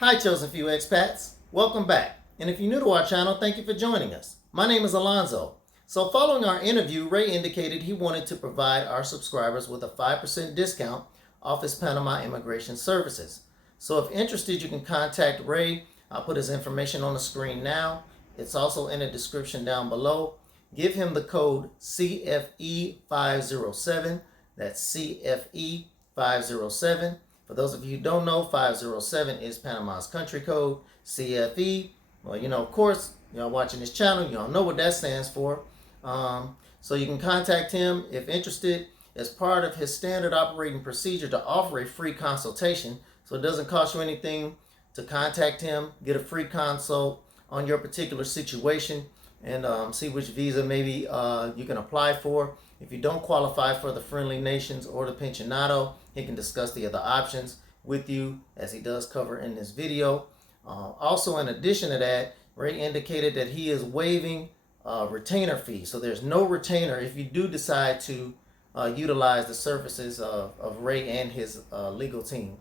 Hi, chosen few expats. Welcome back. And if you're new to our channel, thank you for joining us. My name is Alonzo. So following our interview, Ray indicated he wanted to provide our subscribers with a 5% discount off his Panama immigration services. So if interested, you can contact Ray. I'll put his information on the screen now. It's also in the description down below. Give him the code CFE507. That's CFE507. For those of you who don't know, 507 is Panama's country code. CFE, well, of course, y'all watching this channel, y'all know what that stands for. So you can contact him if interested as part of his standard operating procedure to offer a free consultation. So it doesn't cost you anything to contact him, get a free consult on your particular situation, and see which visa maybe you can apply for. If you don't qualify for the Friendly Nations or the Pensionado, he can discuss the other options with you, as he does cover in this video. Also, in addition to that, Ray indicated that he is waiving retainer fees. So there's no retainer if you do decide to utilize the services of Ray and his legal team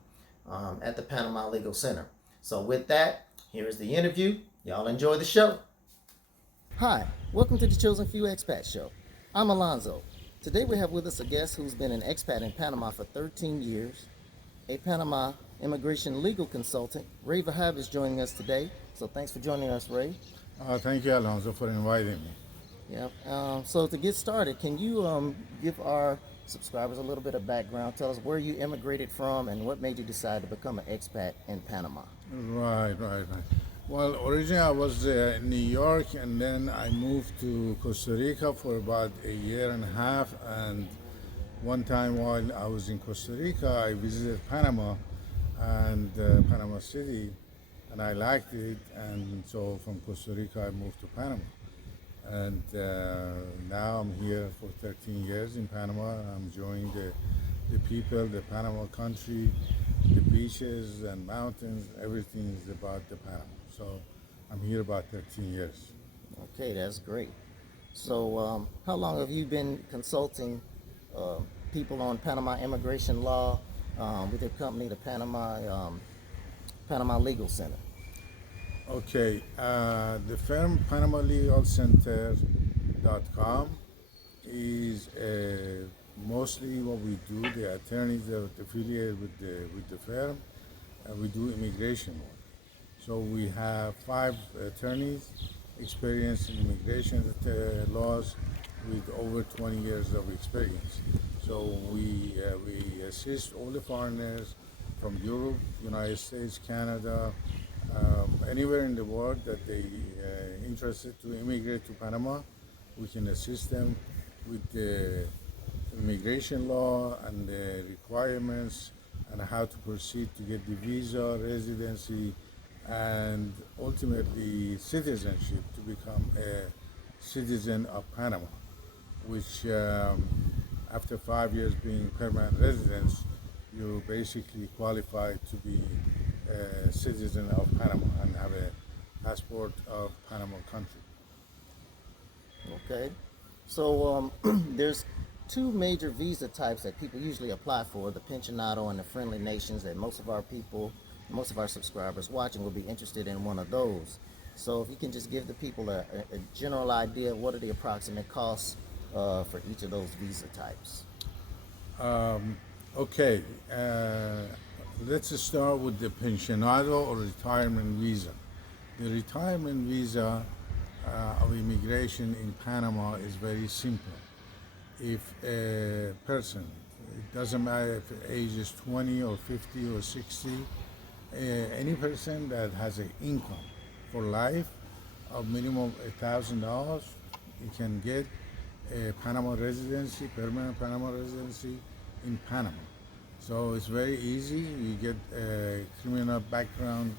at the Panama Legal Center. So with that, here is the interview. Y'all enjoy the show. Hi, welcome to the Chosen Few Expat Show. I'm Alonzo. Today we have with us a guest who's been an expat in Panama for 13 years, a Panama immigration legal consultant. Ray Vahab is joining us today. So thanks for joining us, Ray. Thank you, Alonzo, for inviting me. Yeah. So to get started, can you give our subscribers a little bit of background? Tell us where you immigrated from and what made you decide to become an expat in Panama. Right. Well, originally I was in New York, and then I moved to Costa Rica for about a year and a half. And one time while I was in Costa Rica, I visited Panama and Panama City, and I liked it. And so from Costa Rica, I moved to Panama. And now I'm here for 13 years in Panama. I'm enjoying the people, the Panama country, the beaches and mountains. Everything is about the Panama. So I'm here about 13 years. Okay, that's great. So how long have you been consulting people on Panama immigration law with your company, the Panama Legal Center? Okay, the firm Panama Legal Center.com is mostly what we do. The attorneys that are affiliated with the firm, we do immigration work. So we have 5 attorneys experienced in immigration laws with over 20 years of experience. So we assist all the foreigners from Europe, United States, Canada, anywhere in the world that they interested to immigrate to Panama. We can assist them with the immigration law and the requirements and how to proceed to get the visa, residency, and ultimately citizenship to become a citizen of Panama, which after 5 years being permanent residents, you basically qualify to be a citizen of Panama and have a passport of Panama country. Okay. So there's 2 major visa types that people usually apply for, the Pensionado and the Friendly Nations, that most of our subscribers watching will be interested in one of those. So if you can just give the people a general idea of what are the approximate costs for each of those visa types. Okay, let's start with the Pensionado or retirement visa. The retirement visa of immigration in Panama is very simple. If a person, it doesn't matter if the age is 20 or 50 or 60, any person that has an income for life of minimum $1,000, you can get a Panama residency, permanent Panama residency in Panama. So it's very easy. You get a criminal background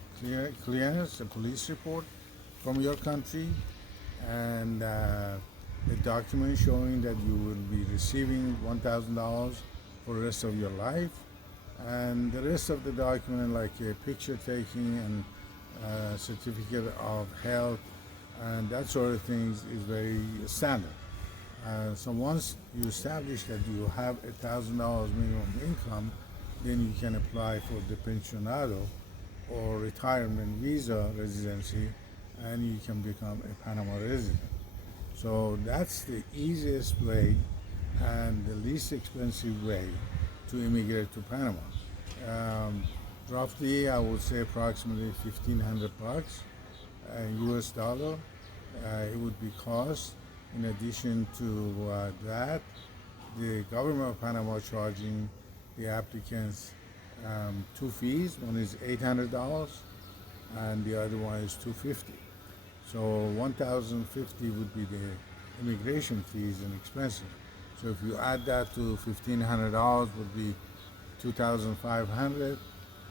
clearance, a police report from your country, and a document showing that you will be receiving $1,000 for the rest of your life. And the rest of the document, like a picture taking and certificate of health and that sort of things, is very standard. So once you establish that you have $1,000 minimum income, then you can apply for the Pensionado or retirement visa residency, and you can become a Panama resident. So that's the easiest way and the least expensive way to immigrate to Panama. Um, Roughly, I would say approximately $1,500 US dollar. It would be cost. In addition to that, the government of Panama charging the applicants two fees. One is $800 and the other one is $250. So $1,050 would be the immigration fees and expenses. So if you add that to $1,500 would be $2,500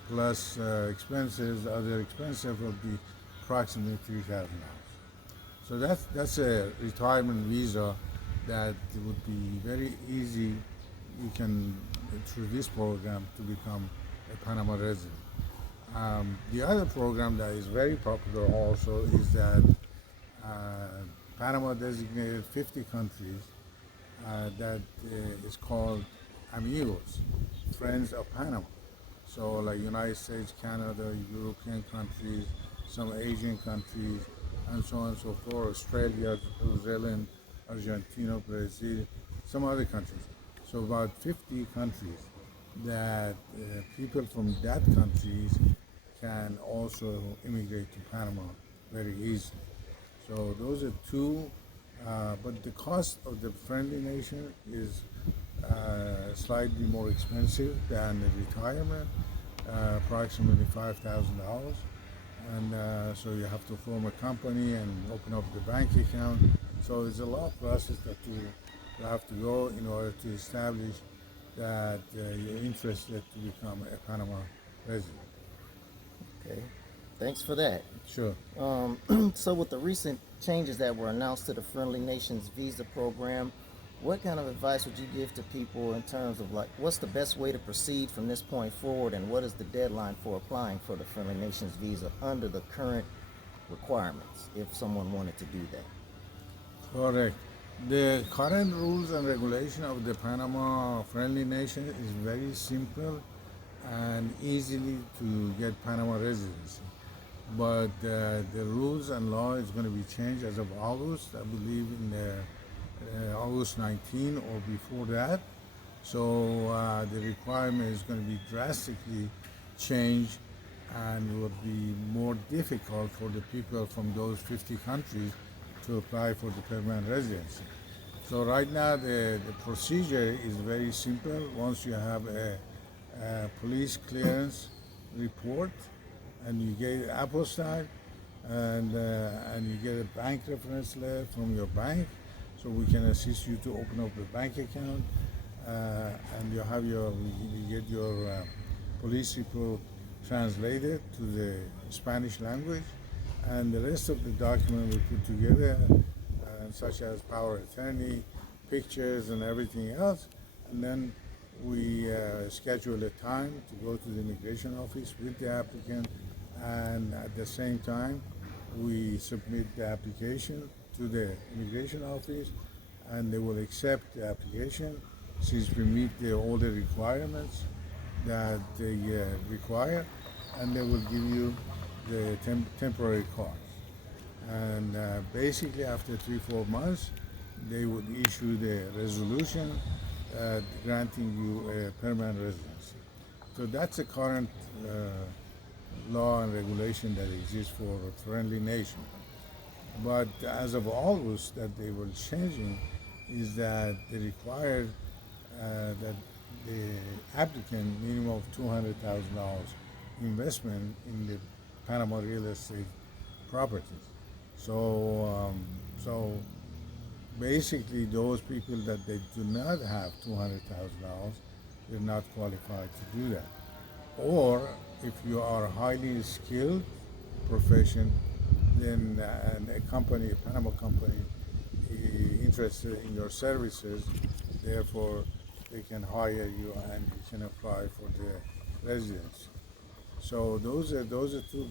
plus expenses, other expenses would be approximately $3,000. So that's a retirement visa that would be very easy. You can, through this program, to become a Panama resident. The other program that is very popular also is that Panama designated 50 countries that is called Amigos, Friends of Panama. So like United States, Canada, European countries, some Asian countries, and so on and so forth, Australia, New Zealand, Argentina, Brazil, some other countries. So about 50 countries that people from that countries can also immigrate to Panama very easily. So those are two, but the cost of the friendly nation is slightly more expensive than the retirement, approximately $5,000. And so you have to form a company and open up the bank account. So it's a long process that you have to go in order to establish that you're interested to become a Panama resident. Okay, thanks for that. Sure. So with the recent changes that were announced to the Friendly Nations visa program, what kind of advice would you give to people in terms of like what's the best way to proceed from this point forward, and what is the deadline for applying for the Friendly Nations visa under the current requirements if someone wanted to do that? Correct. The current rules and regulation of the Panama Friendly Nation is very simple and easily to get Panama residency. But the rules and law is going to be changed as of August, I believe in August 19 or before that. So the requirement is going to be drastically changed and it will be more difficult for the people from those 50 countries to apply for the permanent residency. So right now the procedure is very simple. Once you have a police clearance report and you get apostille and you get a bank reference letter from your bank, so we can assist you to open up a bank account and you get your police report translated to the Spanish language, and the rest of the document we put together, such as power of attorney, pictures, and everything else, and then we schedule a time to go to the immigration office with the applicant, and at the same time we submit the application to the immigration office, and they will accept the application since we meet all the requirements that they require, and they will give you the temporary card. And basically after 3-4 months, they would issue the resolution granting you a permanent residency. So that's the current law and regulation that exists for a friendly nation. But as of August, that they were changing is that they required that the applicant minimum of $200,000 investment in the Panama real estate properties. So basically those people that they do not have $200,000, they're not qualified to do that. Or if you are a highly skilled profession, then a company, a Panama company, is interested in your services, therefore they can hire you and you can apply for the residency. So those are two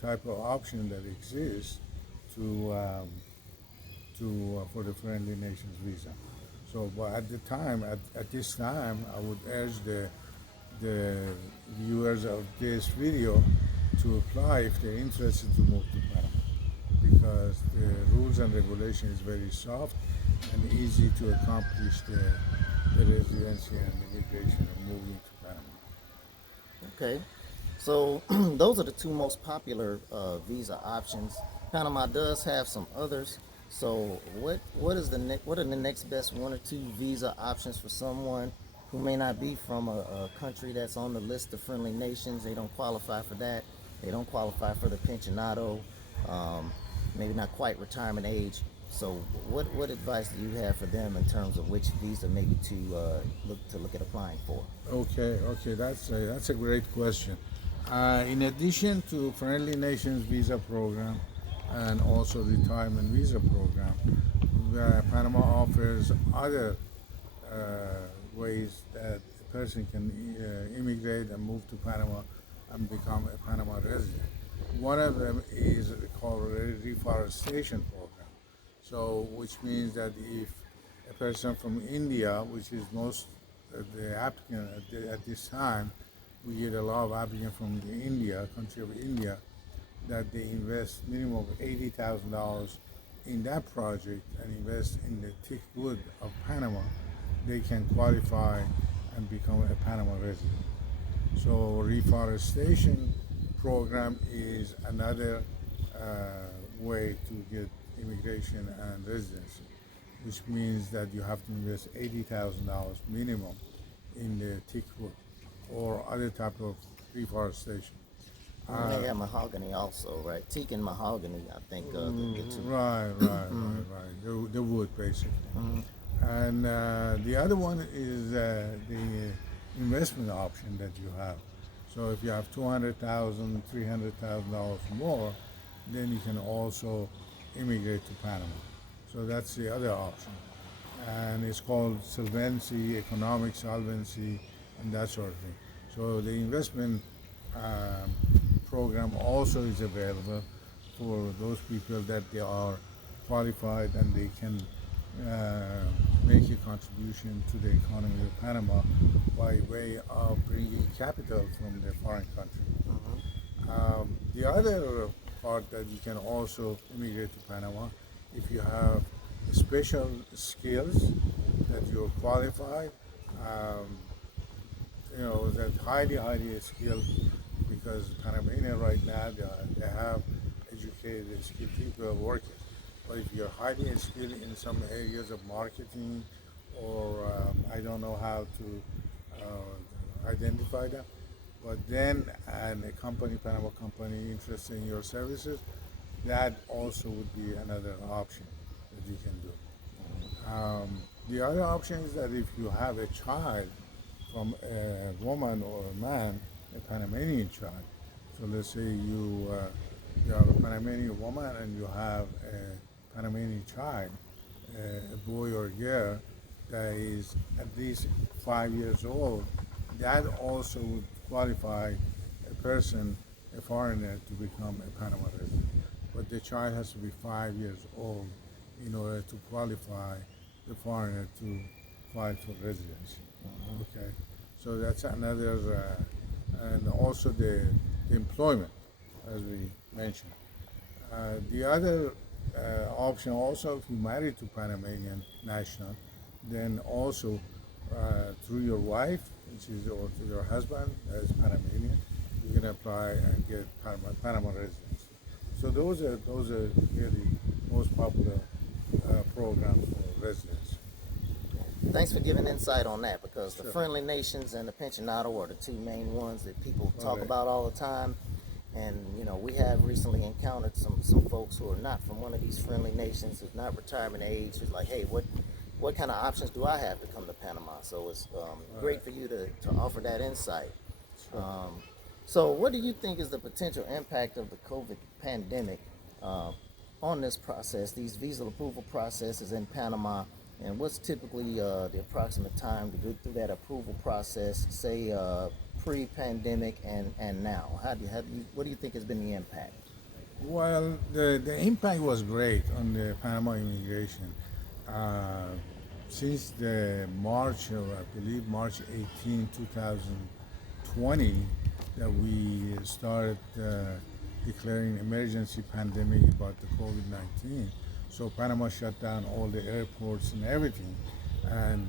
type of options that exist for the Friendly Nations visa. So, but at this time, I would urge the viewers of this video to apply if they're interested to move to Panama, because the rules and regulation is very soft and easy to accomplish the residency and immigration of moving to Panama. Okay. So those are the two most popular visa options. Panama does have some others. So what is what are the next best one or two visa options for someone who may not be from a country that's on the list of friendly nations? They don't qualify for that. They don't qualify for the pensionado. Um, Maybe not quite retirement age. So what advice do you have for them in terms of which visa maybe to look at applying for? Okay, that's a great question. In addition to Friendly Nations visa program and also retirement visa program, Panama offers other ways that a person can immigrate and move to Panama and become a Panama resident. One of them is called a reforestation program. So, which means that if a person from India, which is most the applicant at this time, we get a lot of applicants from the India, country of India, that they invest minimum of $80,000 in that project and invest in the thick wood of Panama, they can qualify and become a Panama resident. So reforestation program is another way to get immigration and residency, which means that you have to invest $80,000 minimum in the teak wood or other type of reforestation. And they have mahogany also, right? Teak and mahogany, I think, get to. Right. The wood, basically. And the other one is the investment option that you have. So if you have $200,000, $300,000 more, then you can also immigrate to Panama. So that's the other option. And it's called solvency, economic solvency, and that sort of thing. So the investment program also is available for those people that they are qualified and they can make a contribution to the economy of Panama by way of bringing capital from the foreign country. The other part that you can also immigrate to Panama if you have special skills that you're qualified, that highly skilled, because Panamanian right now they have educated, skilled people working. But if you're highly skilled in some areas of marketing, or I don't know how to identify them, but then a company, Panama company, interested in your services, that also would be another option that you can do. The other option is that if you have a child from a woman or a man, a Panamanian child, so let's say you are a Panamanian woman and you have a Panamanian child, a boy or a girl that is at least 5 years old, that also would qualify a person, a foreigner, to become a Panama resident. But the child has to be 5 years old in order to qualify the foreigner to file for residency. Okay, so that's another, and also the employment, as we mentioned. The other option also, if you marry to Panamanian national, then also through your wife, or to your husband as Panamanian, you can apply and get Panama residency. So those are really most popular programs for residents. Thanks for giving insight on that, because the Friendly Nations and the Pensionado are the two main ones that people talk about all the time. And we have recently encountered some folks who are not from one of these friendly nations, who's not retirement age, who's like, hey, what kind of options do I have to come to Panama? So it's great for you to offer that insight. So what do you think is the potential impact of the COVID pandemic on this process, these visa approval processes in Panama, and what's typically the approximate time to go through that approval process, say pre-pandemic and now? What do you think has been the impact? Well, the impact was great on the Panama immigration. Since the March 18, 2020, that we started declaring emergency pandemic about the COVID-19. So Panama shut down all the airports and everything, and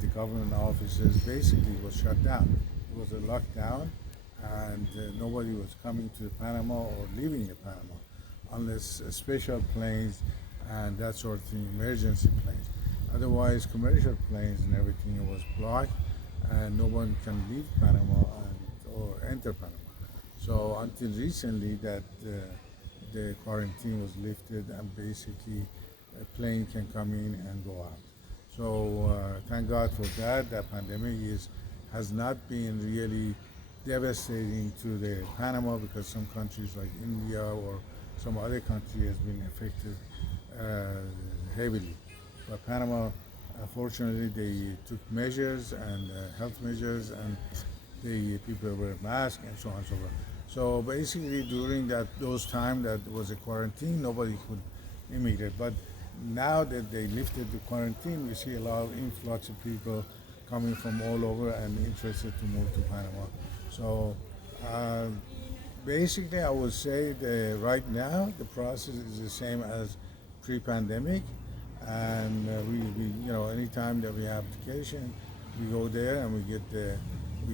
the government offices basically was shut down. It was a lockdown, and nobody was coming to Panama or leaving the Panama unless special planes and that sort of thing, emergency planes. Otherwise, commercial planes and everything was blocked, and no one can leave Panama or enter Panama. So until recently, that the quarantine was lifted, and basically a plane can come in and go out. So thank God for that. That pandemic has not been really devastating to the Panama, because some countries like India or some other country has been affected heavily. But Panama, fortunately, they took measures and health measures, and the people wear masks and so on and so forth. So basically, during those time that was a quarantine, nobody could immigrate. But now that they lifted the quarantine, we see a lot of influx of people coming from all over and interested to move to Panama. So basically, I would say that right now the process is the same as pre-pandemic, and anytime that we have application, we go there and we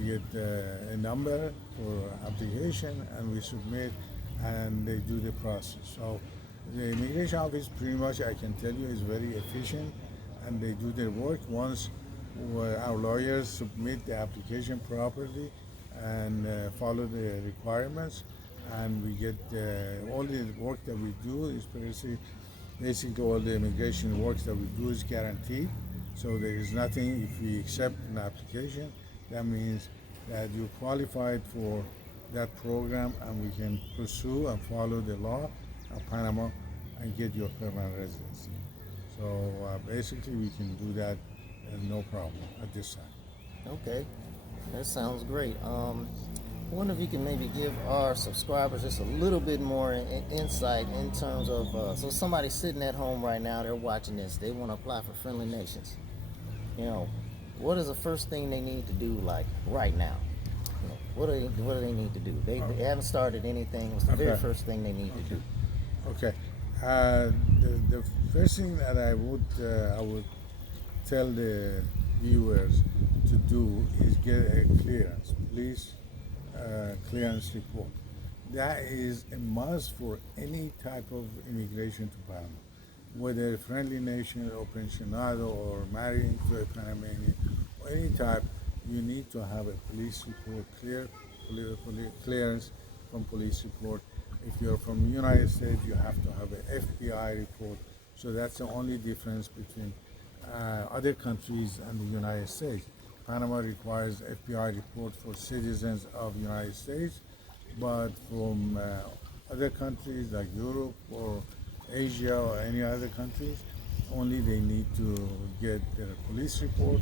get a number for application, and we submit, and they do the process. So the immigration office, pretty much, I can tell you, is very efficient, and they do their work. Once our lawyers submit the application properly and follow the requirements, and we get all the work that we do is basically all the immigration work that we do is guaranteed. So there is nothing, if we accept an application, that means that you're qualified for that program, and we can pursue and follow the law of Panama and get your permanent residency. So basically we can do that no problem at this time. Okay, that sounds great. I wonder if you can maybe give our subscribers just a little bit more insight in terms of, so somebody sitting at home right now, they're watching this, they want to apply for Friendly Nations. What is the first thing they need to do, like right now? What do they need to do? They haven't started anything. What's the very first thing they need to do? Okay. The first thing that I would tell the viewers to do is get a clearance, police clearance report. That is a must for any type of immigration to Panama, whether friendly nation or pensionado or marrying to a Panamanian or any type. You need to have a police report, clearance from police report. If you're from the United States, you have to have an FBI report. So that's the only difference between other countries and the United States. Panama requires FBI report for citizens of the United States, but from other countries like Europe or Asia or any other countries, only they need to get their police report,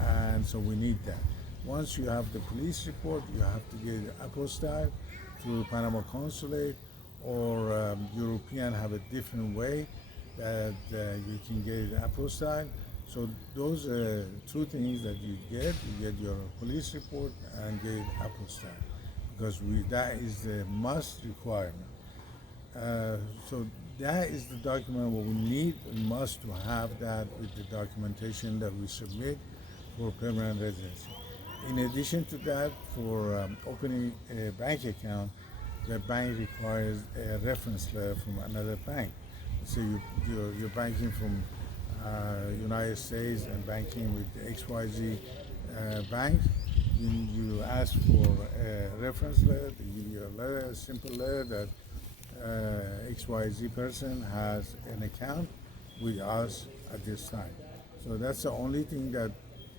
and so we need that. Once you have the police report, you have to get an apostille through Panama consulate, or European have a different way that you can get an apostille. So those are two things that you get your police report and get apostille, because that is the must requirement. So that is the document what we need. We must to have that with the documentation that we submit for permanent residency. In addition to that, for opening a bank account, the bank requires a reference letter from another bank. So you're banking from United States and banking with the XYZ bank. You ask for a reference letter. They give you a letter, a simple letter that XYZ person has an account with us at this time. So that's the only thing that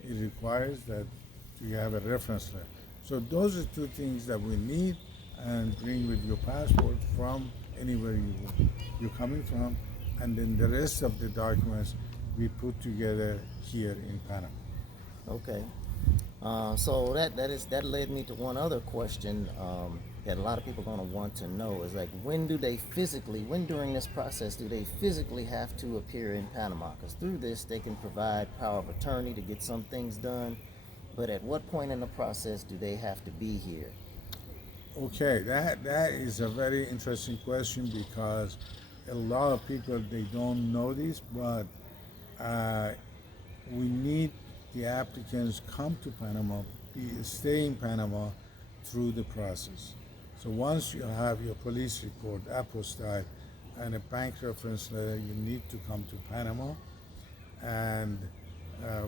it requires, that you have a reference letter. So those are two things that we need, and bring with your passport from anywhere you're coming from, and then the rest of the documents we put together here in Panama. Okay. So that led me to one other question that a lot of people are going to want to know is, like, when during this process do they physically have to appear in Panama? Because through this they can provide power of attorney to get some things done, but at what point in the process do they have to be here? Okay, that is a very interesting question because a lot of people they don't know this, but uh, we need the applicants come to Panama, stay in Panama through the process. So once you have your police report, apostille, and a bank reference letter, you need to come to Panama, and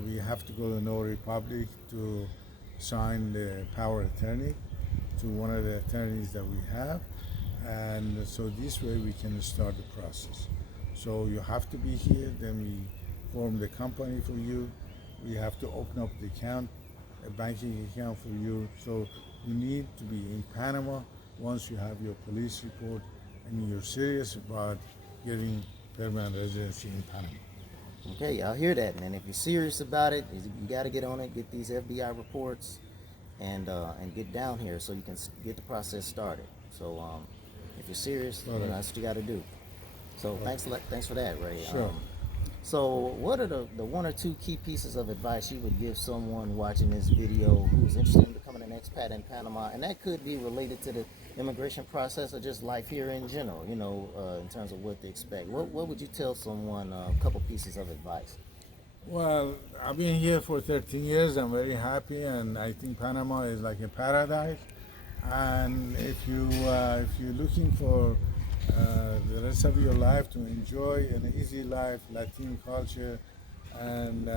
we have to go to Notary Public to sign the power of attorney to one of the attorneys that we have, and so this way we can start the process. So you have to be here, then we form the company for you. We have to open up the account, a banking account for you. So you need to be in Panama once you have your police report and you're serious about getting permanent residency in Panama. Okay, y'all hear that, man. If you're serious about it, you got to get on it, get these FBI reports, and get down here so you can get the process started. So if you're serious, then that's what you got to do. So thanks for that, Ray. Sure. So what are the one or two key pieces of advice you would give someone watching this video who's interested in becoming an expat in Panama? And that could be related to the immigration process or just life here in general, in terms of what to expect. What would you tell someone, a couple pieces of advice? Well, I've been here for 13 years. I'm very happy, and I think Panama is like a paradise. And if you're looking for the rest of your life to enjoy an easy life, Latin culture, and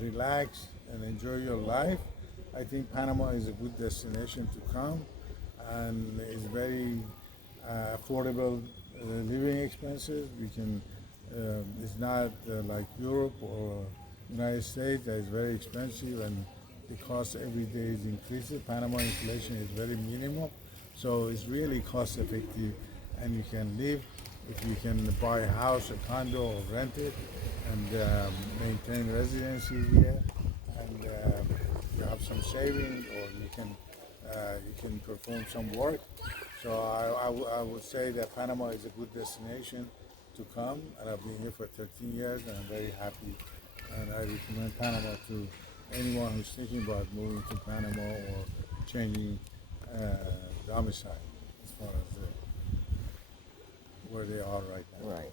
relax and enjoy your life, I think Panama is a good destination to come, and it's very affordable living expenses. It's not like Europe or United States that is very expensive, and the cost every day is increasing. Panama inflation is very minimal, so it's really cost effective, and you can live. If you can buy a house, a condo, or rent it, and maintain residency here, and you have some saving, or you can perform some work. So I would say that Panama is a good destination to come, and I've been here for 13 years, and I'm very happy. And I recommend Panama to anyone who's thinking about moving to Panama or changing domicile as far as where they are right now. Right.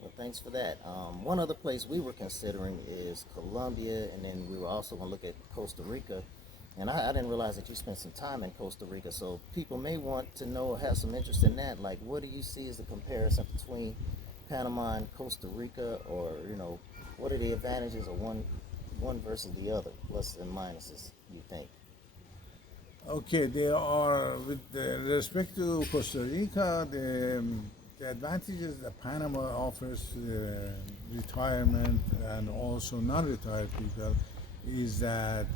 Well, thanks for that. One other place we were considering is Colombia, and then we were also going to look at Costa Rica. And I didn't realize that you spent some time in Costa Rica, so people may want to know or have some interest in that. Like, what do you see as the comparison between Panama and Costa Rica, or what are the advantages of one versus the other, plus and minuses, you think? Okay, there are, with respect to Costa Rica, the advantages that Panama offers to the retirement and also non-retired people is that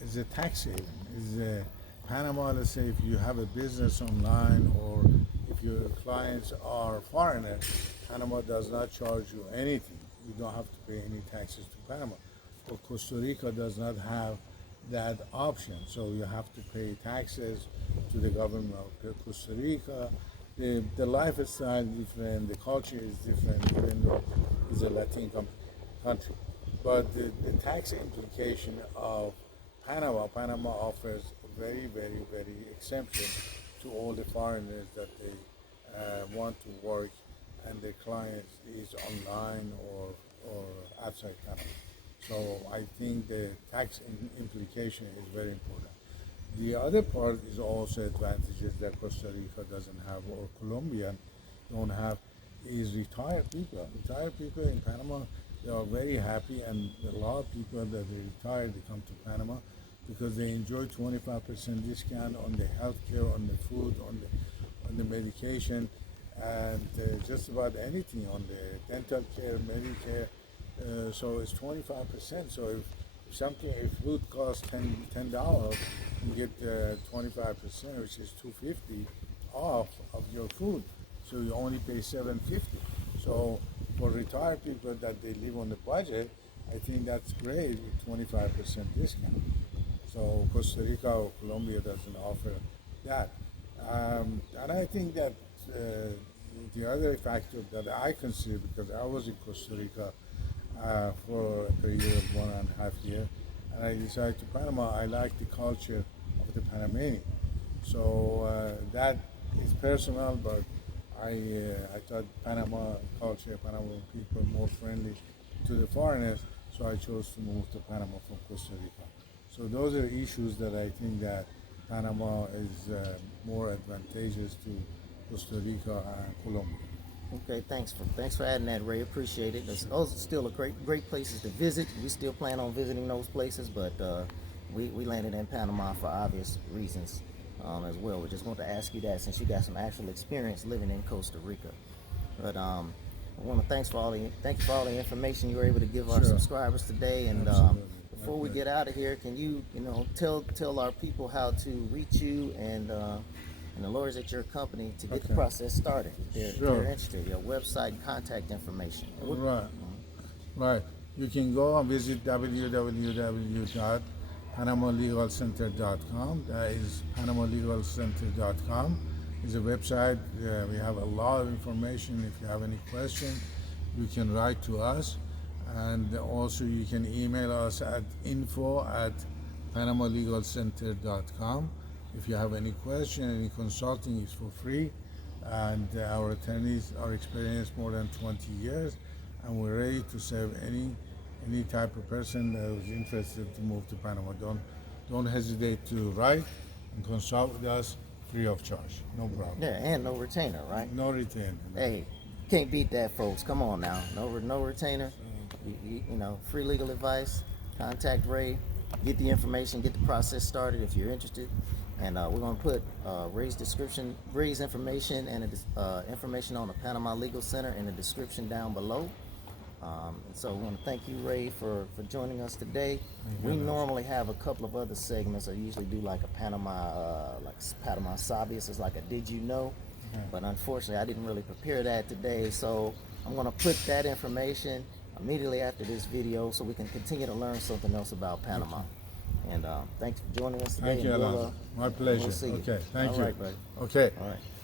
it's a tax haven. Panama, let's say if you have a business online or if your clients are foreigners, Panama does not charge you anything. You don't have to pay any taxes to Panama. But Costa Rica does not have that option, so you have to pay taxes to the government of Costa Rica. The lifestyle is different, the culture is different, even though it's a Latin country. But the tax implication of Panama offers very, very, very exemption to all the foreigners that they want to work and their clients is online or outside Panama. So I think the tax implication is very important. The other part is also advantages that Costa Rica doesn't have or Colombia don't have is retired people. Retired people in Panama, they are very happy, and a lot of people that they retire, they come to Panama because they enjoy 25% discount on the healthcare, on the food, on the medication, and just about anything, on the dental care, Medicare. So it's 25%. So if food costs $10, you get 25%, which is $2.50 off of your food. So you only pay $7.50. So for retired people that they live on the budget, I think that's great with 25% discount. So Costa Rica or Colombia doesn't offer that. And I think that the other factor that I consider, because I was in Costa Rica for a period of 1.5 years, and I decided to Panama. I like the culture of the Panamanian. So that is personal, but I thought Panama culture, Panama people more friendly to the foreigners, so I chose to move to Panama from Costa Rica. So those are issues that I think that Panama is more advantageous to Costa Rica and Colombia. Okay, thanks for adding that, Ray. Appreciate it. Those are still a great places to visit. We still plan on visiting those places, but we landed in Panama for obvious reasons as well. We just want to ask you that since you got some actual experience living in Costa Rica. But I want to thank you for all the information you were able to give our Sure. subscribers today. And Absolutely. before we get out of here, can you tell our people how to reach you and the lawyers at your company to get the Okay. process started if Sure. they're interested, your website, contact information. Right. Right. You can go and visit www.panamalegalcenter.com. That is panamalegalcenter.com. It's a website. We have a lot of information. If you have any question, you can write to us. And also you can email us at info@panamalegalcenter.com. If you have any question, any consulting is for free. And our attorneys are experienced more than 20 years, and we're ready to serve any type of person that is interested to move to Panama. Don't hesitate to write and consult with us free of charge. No problem. Yeah, and no retainer, right? No retain. Hey, can't beat that, folks. Come on now, no retainer. You know, free legal advice. Contact Ray. Get the information. Get the process started if you're interested. And we're going to put Ray's information and information on the Panama Legal Center in the description down below. So we want to thank you, Ray, for joining us today. We normally have a couple of other segments. I usually do like a Panama Sabius. It's like a Did You Know? But unfortunately, I didn't really prepare that today. So I'm going to put that information immediately after this video so we can continue to learn something else about Panama. And thanks for joining us today. Thank you, Alan. My pleasure. We'll see you. Okay, thank All you. right, buddy. Okay. All right.